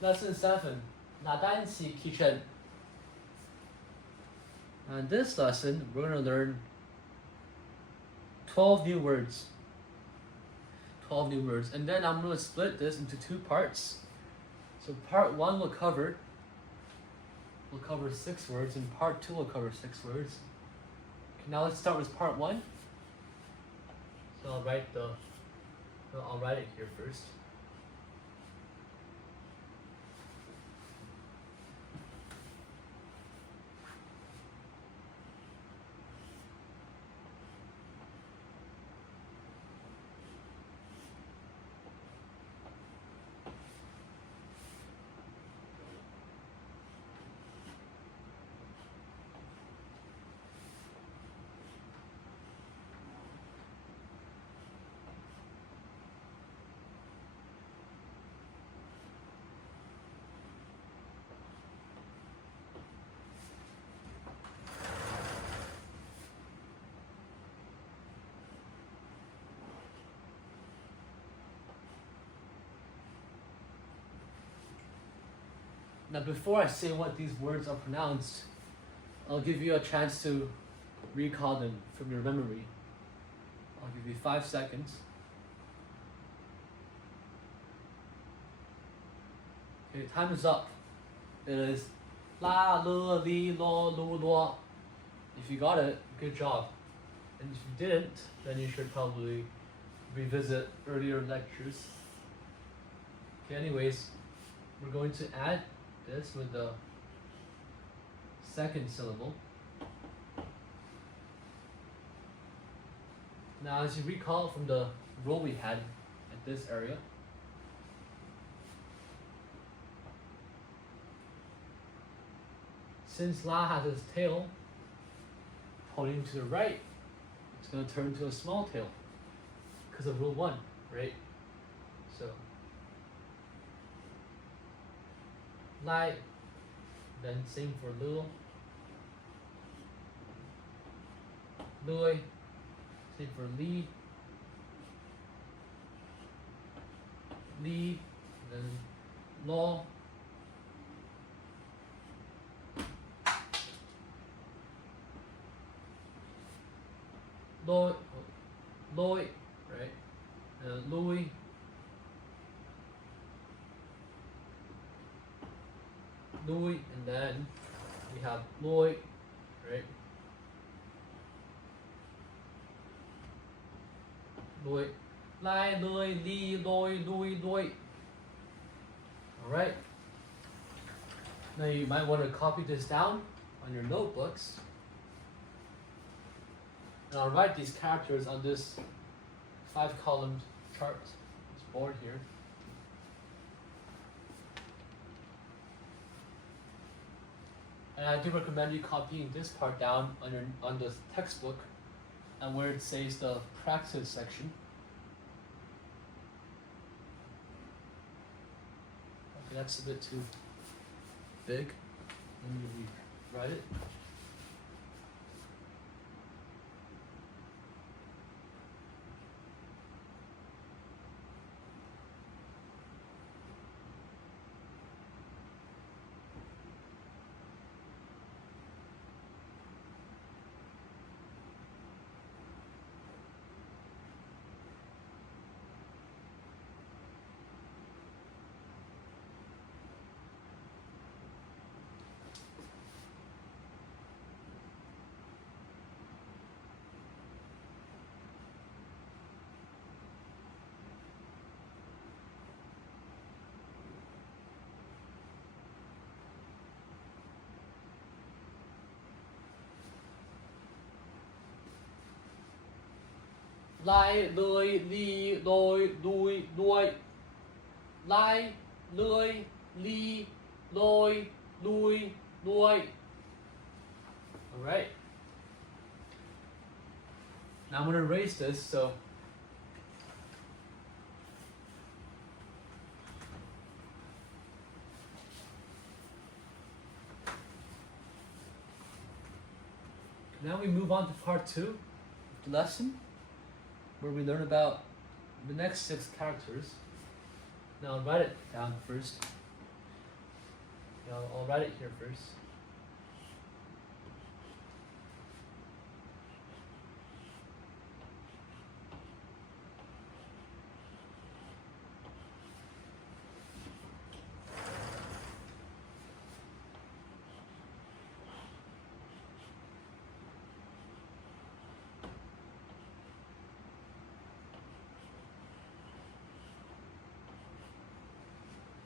Lesson 7. 拿单词 kitchen. In this lesson, we're going to learn 12 new words. 12 new words. And then I'm going to split this into 2 parts. So part 1 will cover 6 words, and part 2 will cover 6 words. Okay, now let's start with part 1. So I'll write it here first. Now before I say what these words are pronounced, I'll give you a chance to recall them from your memory. I'll give you 5 seconds. Okay, time is up. It is la, le, li, lo, lu, lo. If you got it, good job. And if you didn't, then you should probably revisit earlier lectures. Okay, anyways, we're going to add this with the second syllable. Now, as you recall from the rule we had at this area, since la has its tail pointing to the right, it's going to turn to a small tail because of rule 1, right? So lai, then same for lu, lui, same for li, li, then lo, loi, loi, right? Lui, lui, and then we have loi, right? Loi, lai, lui, li, loi, lui, loi. All right. Now you might want to copy this down on your notebooks. And I'll write these characters on this 5-column chart, this board here. And I do recommend you copying this part down on the textbook and where it says the practice section. Okay, that's a bit too big. Let me rewrite it. Lai, lui, li, loi, lui, loi. Lai, lui, li, loi, lui, loi. Alright. Now I'm going to erase this, so now we move on to part 2 of the lesson, where we learn about the next 6 characters. Now I'll write it down first. I'll write it here first.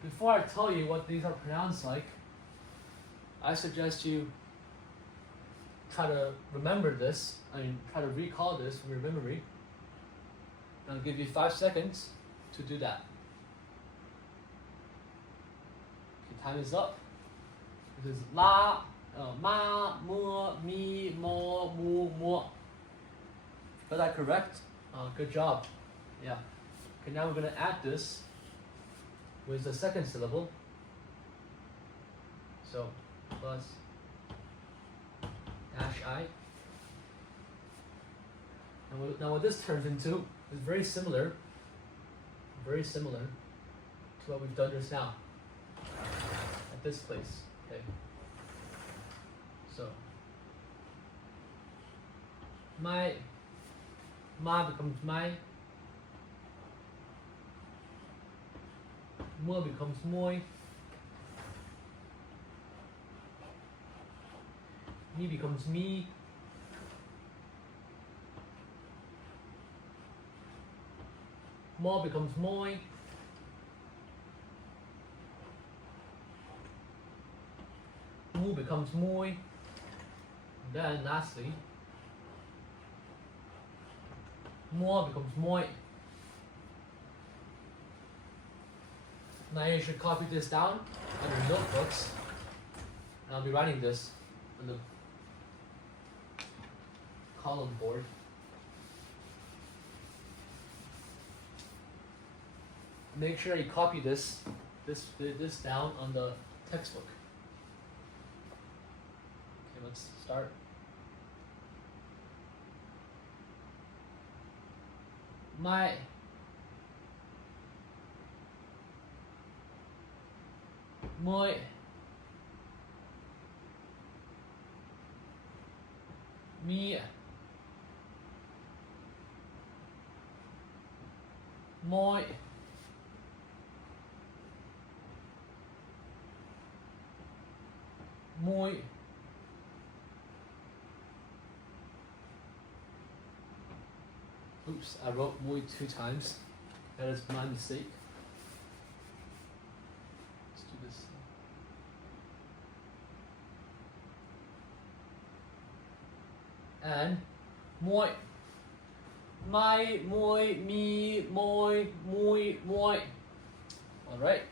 Before I tell you what these are pronounced like, I suggest you try to remember this. Try to recall this from your memory. I'll give you 5 seconds to do that. Okay, time is up. This is la, ma, mu, mi, mo, mu, mo. Got that correct? Good job. Yeah. Okay, now we're going to add this with the second syllable. So, plus dash I. And now what this turns into is very similar to what we've done just now at this place. Okay. So, my, ma becomes my, mo becomes moi, mi becomes me, mo becomes moi, mu becomes moi, then lastly, mo becomes moi. Now you should copy this down on your notebooks, and I'll be writing this on the column board. Make sure you copy this down on the textbook. Okay, let's start. My, moi, mi, moi, moi, oops, I wrote moi 2 times. That is my mistake. Let's do this. And moi, my, moi, me, moi, moi, moi. All right.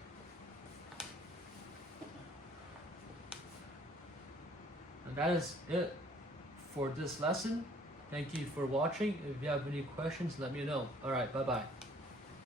And that is it for this lesson. Thank you for watching. If you have any questions, let me know. All right, bye-bye.